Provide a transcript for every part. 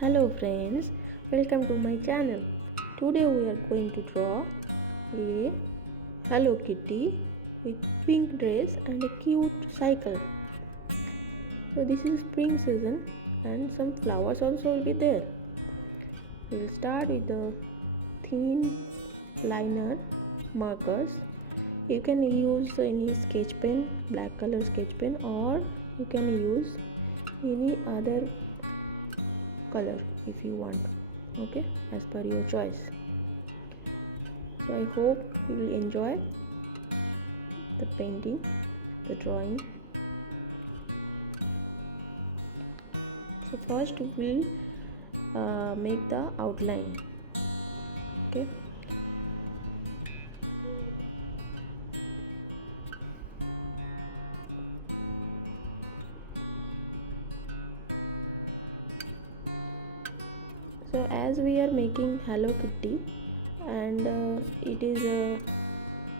Hello friends, welcome to my channel. Today we are going to draw a Hello Kitty with pink dress and a cute cycle. So this is spring season and some flowers also will be there. We'll start with the thin liner markers. You can use any sketch pen, black color sketch pen, or you can use any other color if you want, okay, as per your choice. So I hope you will enjoy the painting, the drawing. So first we'll make the outline, okay. So as we are making Hello Kitty and it is a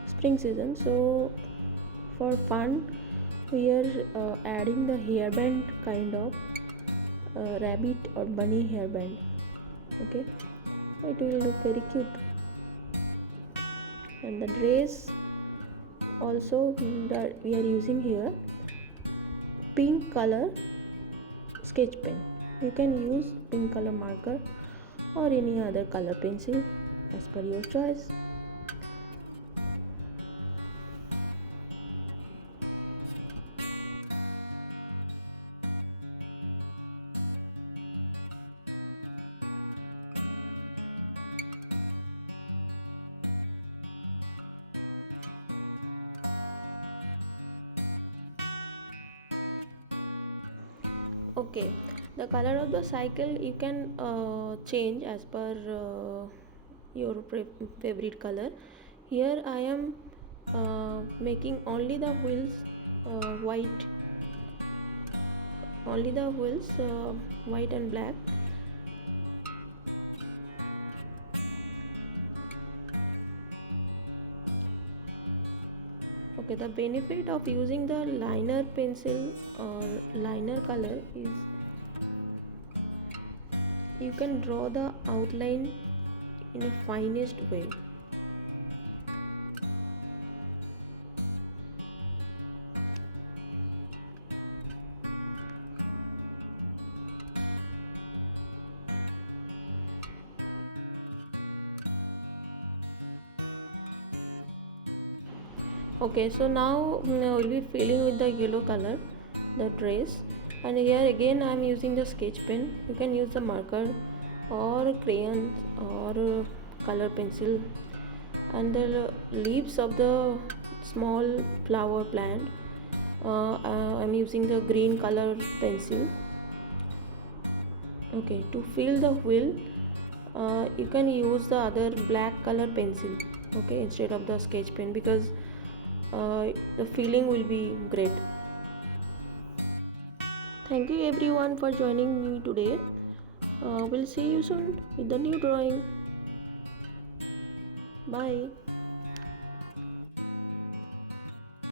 spring season, so for fun we are adding the hairband kind of rabbit or bunny hairband, okay. It will look very cute. And the dress also we are using here pink color sketch pen. You can use pink color marker or any other color pencil as per your choice. Okay, the color of the cycle you can change as per your favorite color. Here I am making only the wheels white, only the wheels white and black. Okay, the benefit of using the liner pencil or liner color is you can draw the outline in a finest way. Okay, so now I will be filling with the yellow color the dress, and here again I am using the sketch pen. You can use the marker or crayons or color pencil. And the leaves of the small flower plant, I am using the green color pencil. Okay, to fill the wheel you can use the other black color pencil, okay, instead of the sketch pen, because the feeling will be great. Thank you everyone for joining me today. We'll see you soon with the new drawing. Bye.